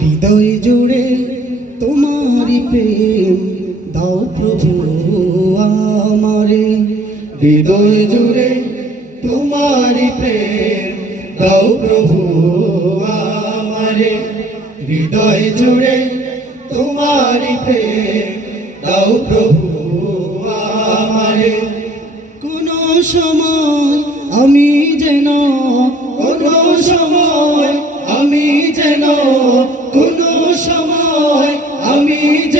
হৃদয় জুড়ে তোমারই প্রেম দাও প্রভু আমারে। হৃদয় জুড়ে তোমারই প্রেম দাও প্রভু আমারে। হৃদয় জুড়ে তোমারই প্রেম দাও প্রভু আমারে। কোন সময় আমি যেন, কোন সময় আমি যেন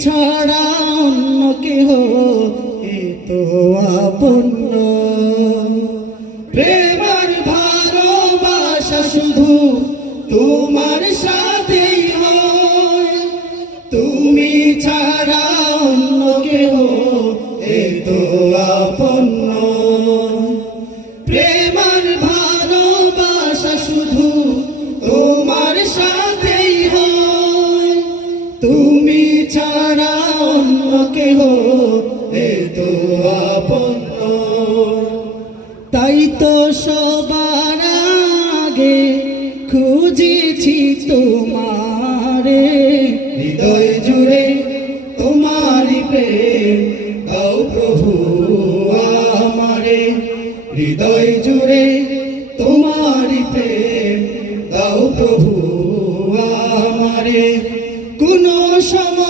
ছাড়া অন্য কেহ এ তো আপন্ন প্রেমার ভালোবাসা শুধু তোমার হয়। তুমি ছাড়া অন্য কেহ এ তো কেহ এ তো আপন্ন তাই তো সবার আগে খুঁজেছি তোমারে। হৃদয় জুড়ে তোমারই প্রেম, দাও প্রভু আমারে। হৃদয় জুড়ে তোমারই প্রেম, দাও প্রভু আমারে। কোন সময়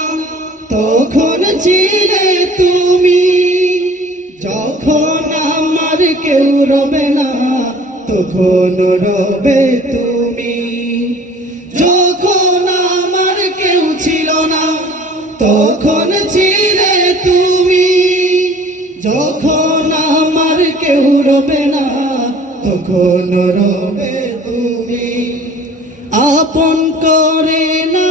ছিলে তুমি, যখন আমার কেউ রবে না, তখন রবে তুমি। যখন আমার কেউ ছিল না, তখন ছিলে তুমি। যখন আমার কেউ রবে না, তখন রবে তুমি। আপন করে না